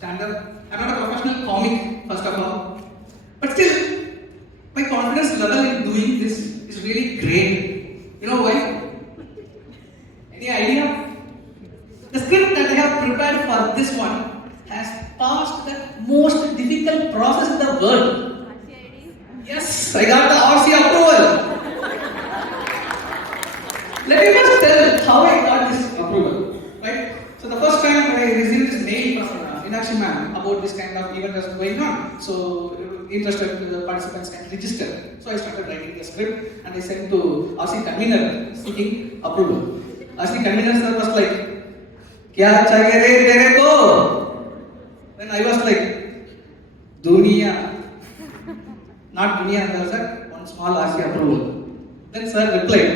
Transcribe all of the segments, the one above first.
stand up. I'm not a professional comic, first of all. But still, my confidence level in doing this is really great. You know why? Any idea? The script that I have prepared for this one has passed the most difficult process in the world. Yes, I got the RC approval. Let me just tell how I got this approval. Right? So the first time I received this mail from Meenakshi ma'am about this kind of event was going on. So interested participants can register. So I started writing the script and I sent to RC convener seeking approval. RC convener sir was like, "Kya chahiye re tere ko?" Then I was like, "Dunia." Not dunia, sir. One small RC approval. Then sir replied,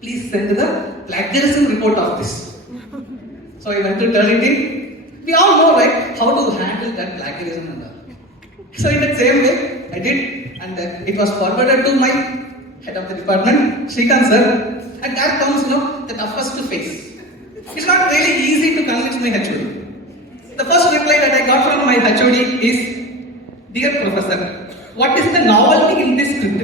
"Please send the plagiarism report of this." So I went to turn it in. We all know, right, how to handle that plagiarism and all. So in the same way, I did, and it was forwarded to my head of the department, Shrikant sir. And that comes, the toughest to face. It's not really easy to convince my HOD. The first reply that I got from my HOD is, "Dear Professor, what is the novelty in this script?"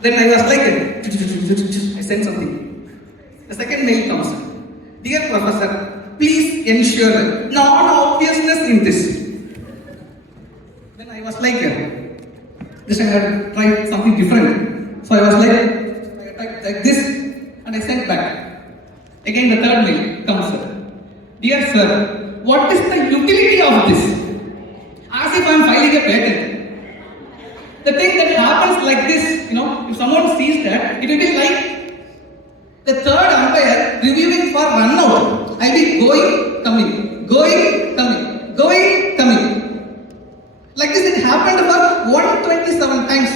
Then I was like, I sent something. The second mail comes. "Dear Professor, please ensure non-obviousness in this." Then I was like, this I had tried something different. So I was like this, and I sent back. Again, the third mail comes. "Dear sir, what is the utility of this?" As if I am filing a patent. The thing that happens like this, if someone sees that, it will be like the third umpire reviewing for run out. I'll be going, coming, going, coming, going, coming. Like this, it happened for 127 times.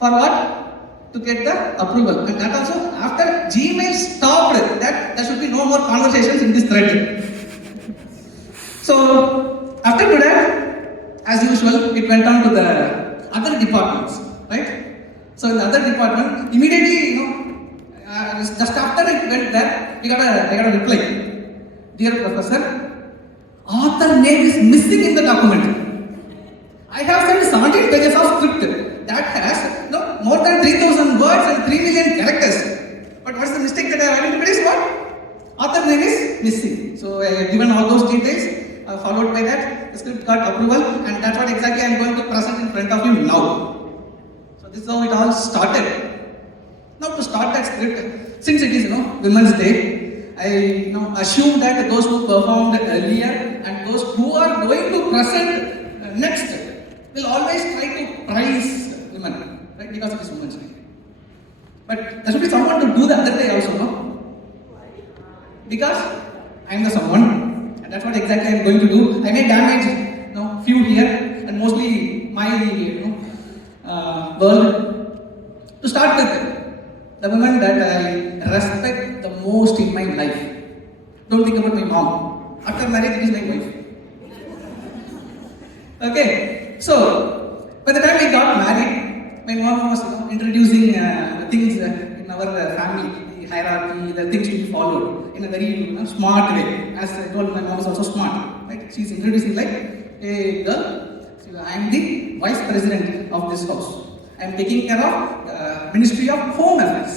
For what? To get the approval. And that also after Gmail stopped that there should be no more conversations in this thread. So after that, as usual, it went on to the other departments, right? So in the other department, immediately, just after it went there, I got a reply. "Dear Professor, author name is missing in the document. I have sent 17 pages of script that has more than 3,000 words and 3 million characters. But what's the mistake that I have identified is what? Author name is missing." So I have given all those details. Followed by that, the script got approval, and that's what exactly I am going to present in front of you now. So this is how it all started. Now to start that script, since it is Women's Day, I assume that those who performed earlier and those who are going to present next will always try to praise women, right? Because it is Women's Day. But there should be someone to do the other day also, no? Because I am the someone. And that's what exactly I'm going to do. I may damage few here and mostly my world. To start with, the woman that I respect the most in my life. Don't think about my mom. After marriage, it is my wife. Okay, so by the time I got married, my mom was introducing things in our family, the hierarchy, the things to be followed in a very smart way. As I told, my mom is also smart. Right? She's introducing like, "Hey girl, I am the vice president of this house. I am taking care of Ministry of Home Affairs.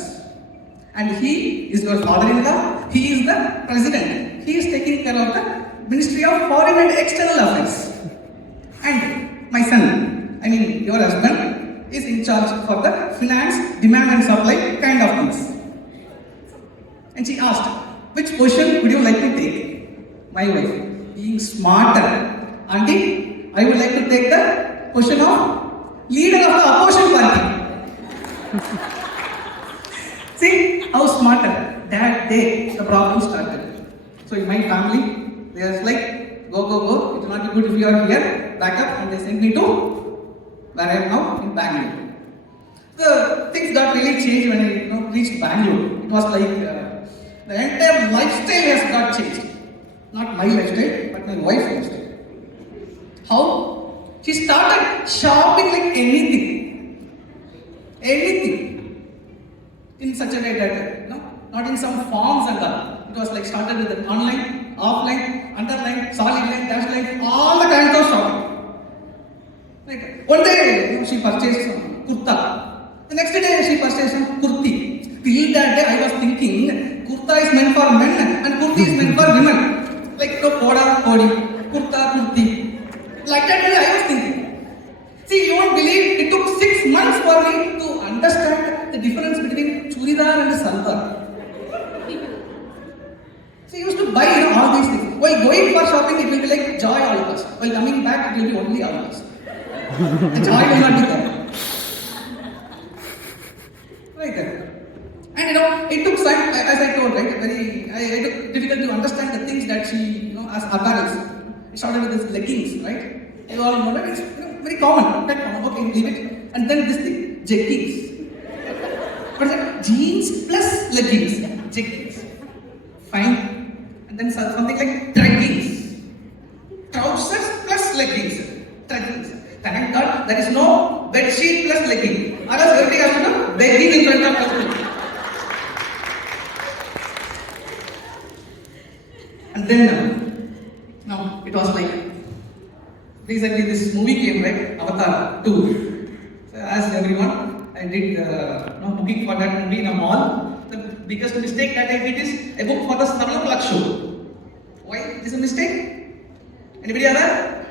And he is your father-in-law. He is the president. He is taking care of the Ministry of Foreign and External Affairs. And my son, your husband, is in charge for the finance, demand and supply kind of things." And she asked, "Which position would you like to take?" My wife, being smarter, "Auntie, I would like to take the position of leader of the opposition party." See how smarter. That day the problem started. So in my family, they was like, go. It will not be good if you are here. Back up, and they sent me to where I am now in Bangalore. The things got really changed when I reached Bangalore. It was like the entire lifestyle has got changed. Not my lifestyle, but my wife's lifestyle. How? She started shopping like anything. Anything. In such a way that, not in some forms and all. It was like started with an online, offline, underline, solid line, dash line, all the kinds of shopping. Right. One day, she purchased some kurta. The next day, she purchased some kurti. Till that day, I was thinking, kurta is meant for men and kurti is meant for women. Like, koda, kodi, kurta, kurti. Like that only I was thinking. See, you won't believe, it took 6 months for me to understand the difference between churidar and salwar. So you used to buy all these things. While going for shopping, it will be like joy always. While coming back, it will be only always. The joy will not be there. Right there. And it took time, as I told, right? I took difficult to understand the things that she, as apparels. It started with these leggings, right? You all know that it's very common. Quite common. Okay, leave it. And then this thing, jeggings. What is that? Jeans plus leggings. Jeggings. Fine. And then something like treggings. Trousers plus leggings. Treggings. Thank God there is no bedsheet plus legging. Or else everybody has to do begging in front of us. And then now it was like recently this movie came, right? Avatar 2. So as everyone, I did booking for that movie in a mall. The biggest mistake that I did is I booked for the 7 o'clock show. Why? This is a mistake? Anybody other?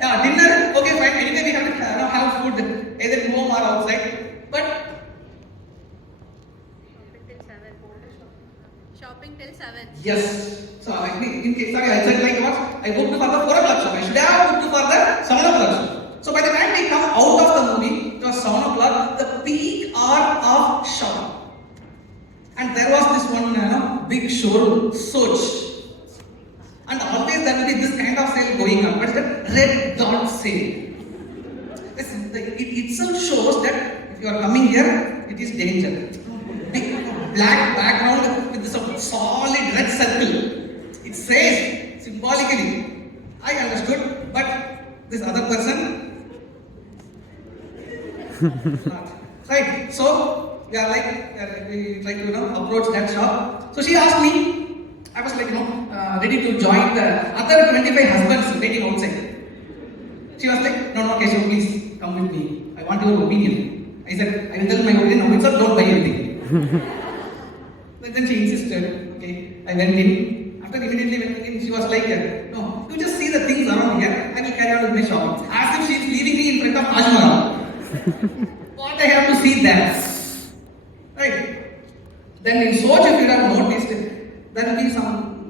Yeah, dinner. Okay, fine. Anyway, we have to have food either in home or outside. But shopping till 7. Yes. So I said like what? I booked for the 4 o'clock show. I should have booked for the 7 o'clock show. So by the time we come out of the movie, it was 7 o'clock, the peak hour of shopping. And there was this one big showroom, Soch. And always there will be this kind of sale going on. What is that? Red dot sale. It itself shows that if you are coming here, it is danger. Big black background with some solid red circle. It says symbolically. I understood, but this other person, not. Right? So we are like we try to approach that shop. So she asked me. I was like ready to join the other 25 husbands waiting outside. She was like, no, Keshav, please come with me. I want your opinion. I said, I will tell my opinion now, so don't buy anything. But then she insisted. Okay, I went in. After immediately went in, she was like, no, you just see the things around here. I will carry on with my shopping. As if she is leaving me in front of Taj Mahal. What I have to see there. Right. Then in Soch, if you have noticed, there will be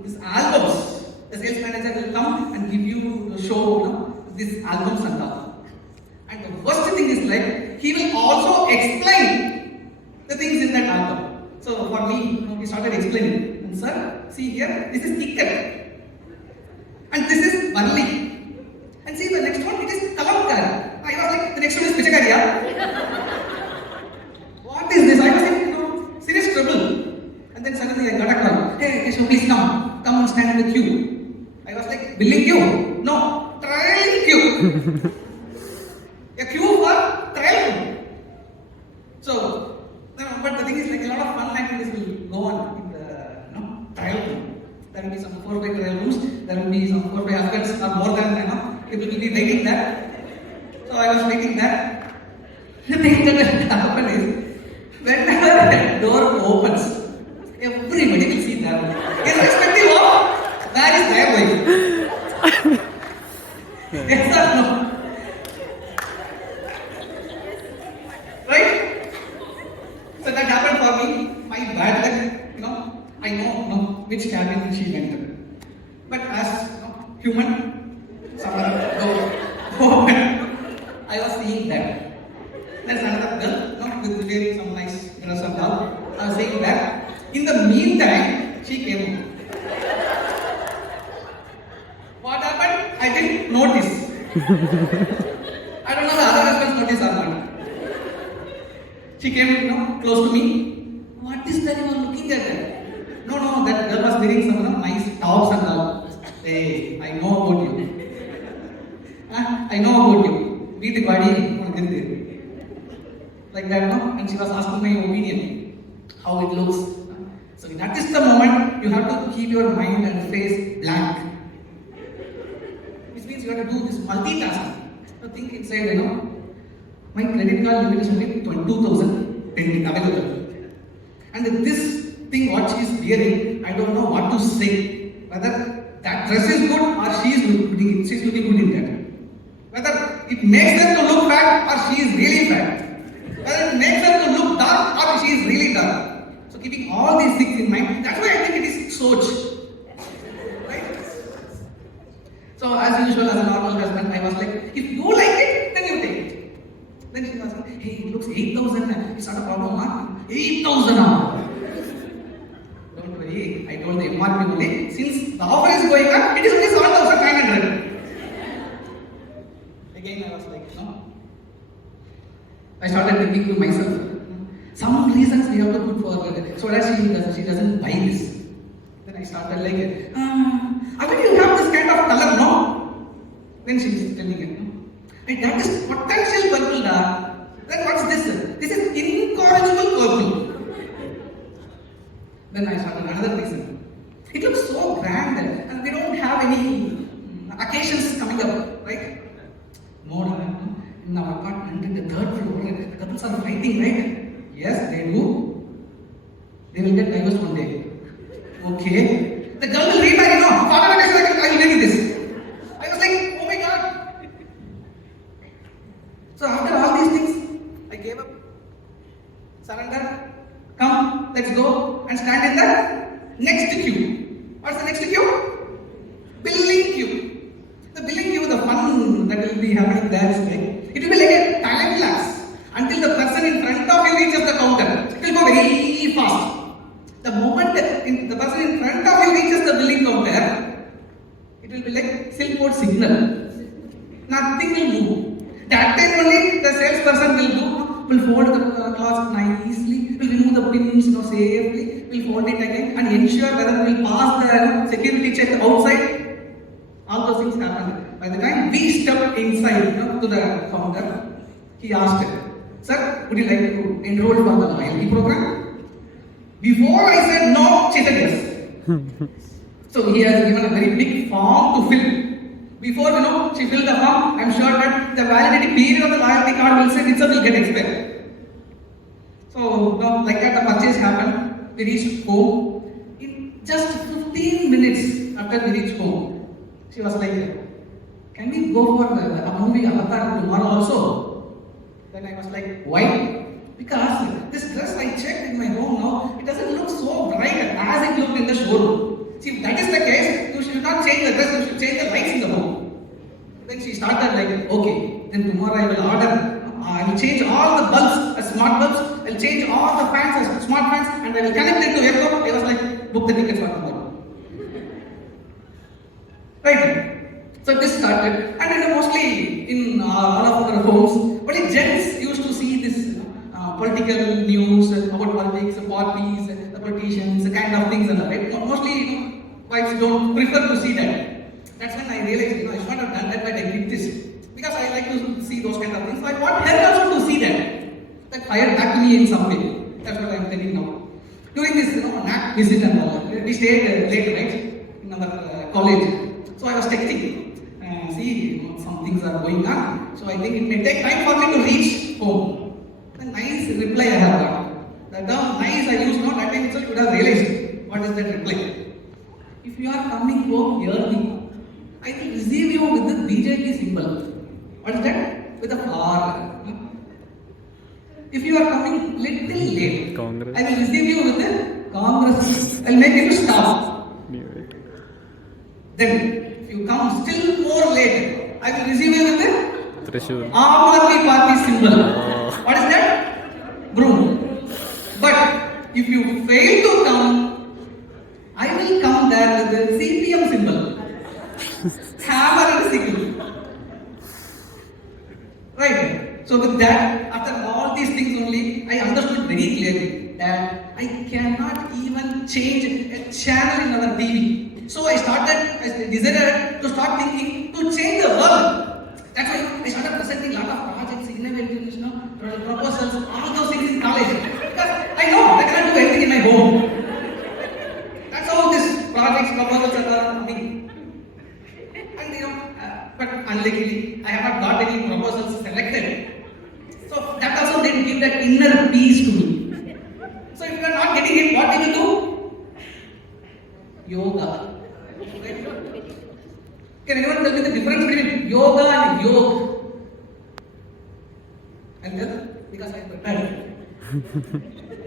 these albums. The sales manager will come and give you, show these albums and all. And the worst thing is like, he will also explain the things in that album. So for me, he started explaining. And sir, see here, this is Tikkar. And this is Barli. And see the next one, it is Kalamkar. I was like, the next one is Pichakaria. What is this? I was like, serious trouble. And then suddenly I got a call. Hey, Keshav, please come and stand in the queue. I was like, billing queue? No, trial queue. A queue for trial. So, but the thing is, like a lot of fun activities will go on in the trial room. There will be some 4 by trial rooms. There will be some 4 by husbands or more than people will be waiting there. So I was waiting there. The thing that happened is, whenever that door opens, everybody will see that. Irrespective of where is their life. Yes or no? Right? So that happened for me. My bad luck, I know which cabin she entered. But as human, someone go I was seeing that. There's another girl, with wearing some nice dress and all. I was saying that. In the meantime, she came home. What happened? I didn't notice. I don't know the other husbands notice or not. She came, close to me. What is that you are looking at that? No, that girl was wearing some nice tops and all. Hey, I know about you. I know about you. Be the body. Like that, and she was asking my opinion, how it looks. So that is the moment you have to your mind and face blank. Which means you have to do this multitasking. So think inside, my credit card limit is only 22,000 pending available. And this thing what she is wearing, I don't know what to say. Whether that dress is good or she's looking good in that. Whether it makes them to look fat or she is really fat. Whether it makes them to look dark or she is really dark. So keeping all these things in mind, that's why I think it is Soch. Right? So as usual, as a normal husband, I was like, if you like it, then you take it. Then she was like, hey, it looks 8,000. It's not a problem, huh? 8,000. Don't worry, I told the MRP only. Since the offer is going up, it is only 7,900. Again, I was like, no. I started thinking to myself, some reasons we have to put forward so that she doesn't buy this. Then I started like, I mean, you have this kind of color, no? Then she is telling it, no? And that is potential purple dark. Then what's this? This is incorrigible purple. Then I started another reason. It looks so grand and we don't have any occasions coming up, right? More in our apartment in the third floor, the couples are fighting, right? Yes, they do. They will get divorced one day. Okay. The girl will remarry, no? Father, I will read this. I was like, oh my God. So after all these things, I gave up. Surrender. Come, let's go and stand in the next queue. What's the next queue? Billing queue. The billing queue, the fun that will be happening there is like, it will be like a time lapse until the person in front of you reaches the counter. It will go very fast. The moment the person in front of you reaches the billing counter, it will be like silkboard signal. Nothing will move. That time only the salesperson will fold the cloth nicely, will remove the pins safely, will fold it again and ensure whether we will pass the security check outside. All those things happen. By the time we stepped inside to the counter, he asked, sir, would you like to enroll for the loyalty program? Before I said no, she said yes. So he has given a very big form to fill. Before she filled the form, I'm sure that the validity period of the loyalty card will say itself will get expired. So like that the purchase happened. We reached home. In just 15 minutes after we reached home, she was like, can we go for a movie Avatar tomorrow also? Then I was like, why? Because this dress I checked in my home now, it doesn't look so bright as it looked in the showroom. See, if that is the case, you should not change the dress, you should change the lights in the home. Then she started like, okay, then tomorrow I will order, I will change all the bulbs as smart bulbs, I will change all the fans as smart fans, and I will connect it to Echo. I was like, book the tickets for tomorrow. Right? So this started, and mostly in all of our homes, only gents used to see this political news about politics, parties, the politicians, the kind of things and all, right? Mostly, wives don't prefer to see that. That's when I realized, I should not have done that, but I did this. Because I like to see those kind of things. So I want her also to see that. That fired back to me in some way. That's what I'm telling now. During this, NAC visit and all, we stayed late, right? In our college. So I was texting. See, some things are going on. So I think it may take time for me to reach home. The nice reply I have got. The term nice I used not, that time itself you would have realized what is that reply. If you are coming home early, I will receive you with the BJP symbol. What is that? With a flower. If you are coming little late, Congress. I will receive you with the Congress. I will make you stop. Then, if you come still more late, I will receive you with the Aam Party symbol. What is that? Broom. But if you fail to come, I will come there with the CPM symbol. Hammer and sickle. Right? So with that, after all these things only, I understood very clearly that I cannot even change a channel in our TV. So I decided to start thinking to change the world. That's why I started presenting a lot of projects, innovative proposals, all those things in college. Because I know I cannot do everything in my home. That's how this project unluckily, I have not got any proposals selected. So that also didn't give that inner peace to me. So if you are not getting it, what do you do? Yoga. Can anyone tell me the difference between yoga and yoga? And then, because I prepared.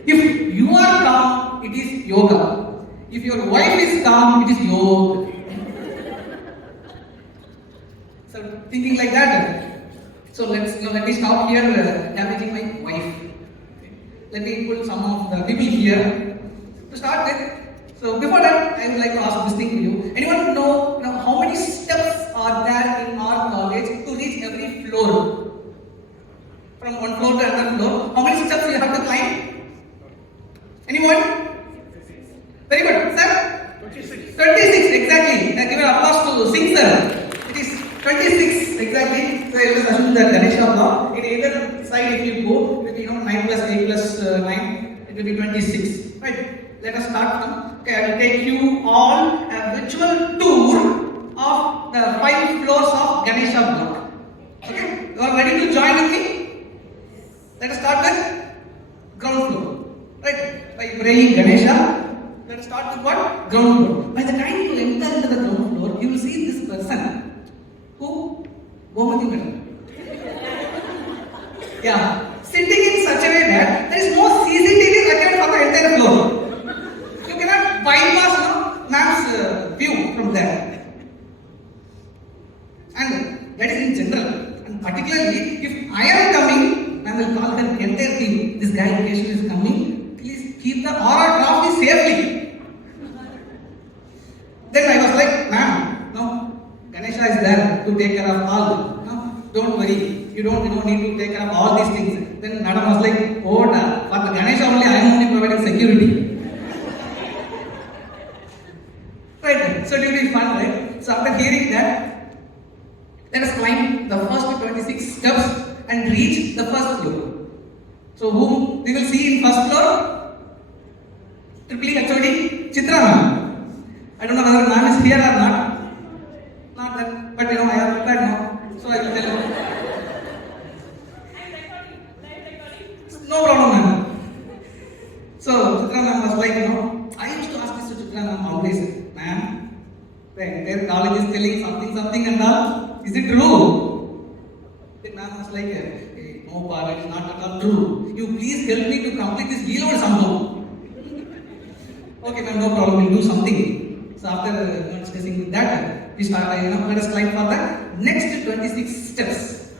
If you are calm, it is yoga. If your wife is calm, it is yoga. So thinking like that. So let me stop here damaging my wife. Let me put some of the people here to start with. So before that, I would like to ask this thing to you. Anyone know how many steps are there in our college to reach every floor? From one floor to another floor, how many steps you have to climb? Anyone? Very good, sir? 26. 26, exactly. Give an applause to Singh sir. It is 26, exactly. So I will assume that Ganesha law. In either side, if you go, it will be 9 plus 8 plus 9, it will be 26. Right? Let us start from. Okay, I will take you all a virtual tour of the 5 floors of Ganesha block. Okay? You are ready to join with me? Let us start with ground floor. Right? By praying Ganesha, let us start with what? Ground floor. By the time you enter into the ground floor, you will see this person who Gomati madam. Yeah. Sitting in such a way that there is no CCTV record for the entire floor. You cannot bypass ma'am's view from there. And that is in general. And particularly, if I am coming, I will call the entire team. This guy Keshav is coming. Please keep the aura trophy safely. Then I was like, ma'am, no, Ganesha is there to take care of all. No, don't worry. You don't need to take care of all these things. Then madam was like, oh, for the Ganesha only, I am only providing security. Right. So it will be fun, right? So after hearing that, let us climb the first 26 steps and reach the first floor. So whom we will see in first floor? Triply HOD, Chitra ma'am. I don't know whether ma'am is here or not. Not that, but I have prepared now. So I will tell you. No problem ma'am. So Chitra ma'am was like, I used to ask this to Chitra ma'am always, ma'am, the entire college is telling something and all. Is it true? The ma'am was like, hey, no, Pa, it is not at all true. You please help me to complete this reload somehow. Okay, ma'am, no problem. We'll do something. So after discussing that, we start. Let us climb for the next 26 steps.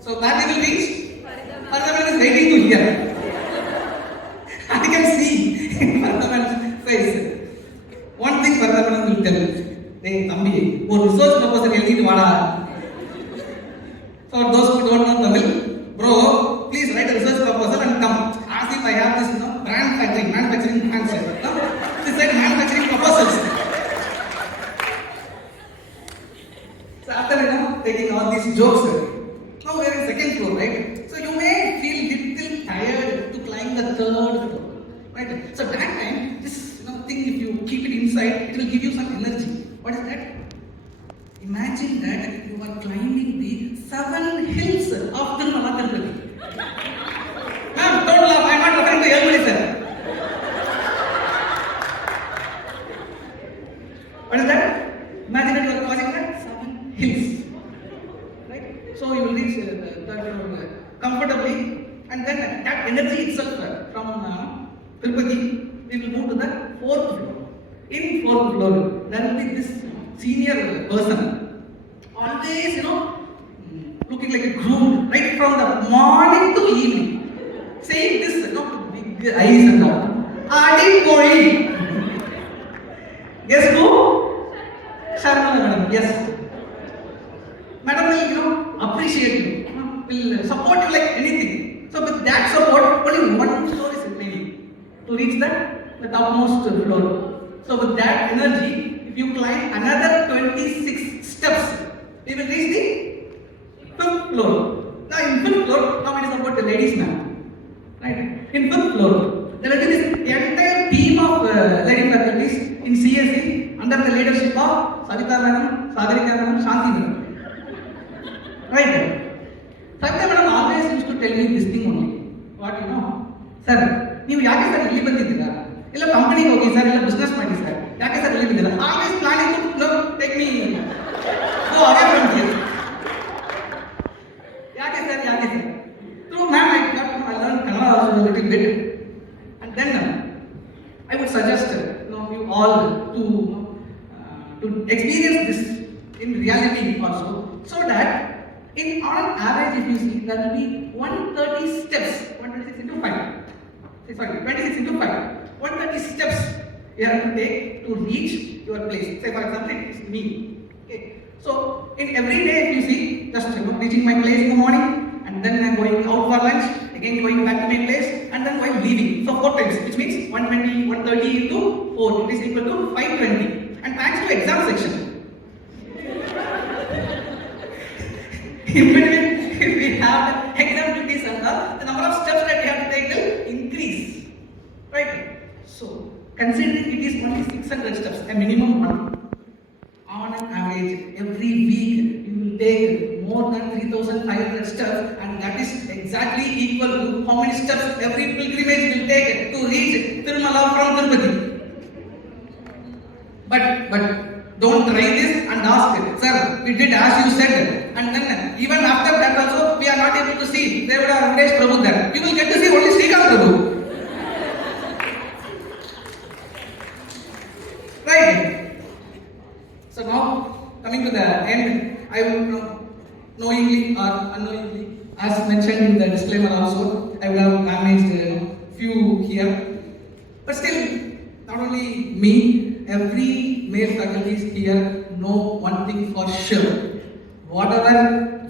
So where they will reach? Pardaman is waiting to hear. I can see in Pardaman's face. One thing Pardaman will tell. Hey, Tambi, for research proposal, you need vada. For those who don't know Tamil, bro, please write a research proposal and come. Ask if I have this, manufacturing answer. This is like manufacturing proposals. So after taking all these jokes, now we are in second floor, right? So you may feel little tired to climb the third floor, right? So that time, this thing, if you keep it inside, it will give you some energy. What is that? Imagine that you are climbing the 7 hills of Tirunelveli. Ma'am, don't laugh. I am not referring to everybody, sir. What is that? Imagine that you are crossing the 7 hills. Right? So you will reach that comfortably, and then that energy itself from Tirupati, we will move to the 4th floor. In 4th floor, there will be this senior person, always, looking like a groom, right from the morning to evening, saying this, big eyes and all. Adi Koi. Guess who? Sharma madam. Yes. Madam will, appreciate you, will support you like anything. So with that support, only one floor is remaining to reach the topmost floor. So with that energy, if you climb another 26 steps, we will reach the 5th floor. Now in 5th floor, now it is about the ladies now. Right? In 5th floor, there will be this entire team of lady faculties in CSE under the leadership of Savita madam, Sagarika madam, Shanti madam. Right? Sometimes madam always used to tell me this thing only. What you know? Sir, ನೀವು ಯಾಕೆ sir ಇಲ್ಲಿ ಬಂದಿದ್ದೀರಾ? ಇಲ್ಲ ಕಂಪನಿಗೆ ಹೋಗಿ sir, ಇಲ್ಲ business ಮಾಡಿ sir. ಯಾಕೆ ಸರ್ ಇಲ್ಲಿ ಬಂದಿದ್ದೀರಾ? Always planning to take me go away from here. ಯಾಕೆ ಸರ್? ಯಾಕೆ sir? So ma'am, I learned Kannada also a little bit, and then I would suggest you all to experience this in reality also, so that in on average, if you see, there will be 130 steps, 126 into 5. Sorry, 26 into 5. 130 steps you have to take to reach your place. Say for example, it is me. Okay. So in every day, if you see, just reaching my place in the morning, and then going out for lunch, again going back to my place, and then while leaving. So 4 times, which means 120, 130 into 4, it is equal to 520. And thanks to exam section. In between, if we have exam duties and the number of steps that we have to take will increase. Right? So, considering it is only 600 steps, a minimum one, on an average, every week you will take more than 3,500 steps, and that is exactly equal to how many steps every pilgrimage will take to reach Tirumala from Tirupati. But don't try this and ask, sir, we did as you said, and then even after that also we are not able to see Devada Venkatesh Prabhu there. We will get to see only Srikanth Prabhu. Right? So now coming to the end, I will knowingly or unknowingly, as mentioned in the disclaimer also, I will have managed few here. But still, not only me, every male faculties here know one thing for sure. Whatever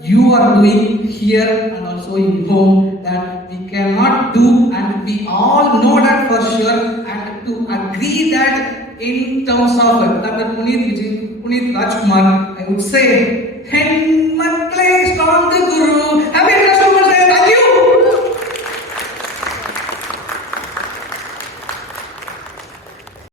you are doing here and also in home, that we cannot do, and we all know that for sure, and to agree that in terms of Dr. Puneet Rajkumar, I would say, Hen Matle Strong the Guru.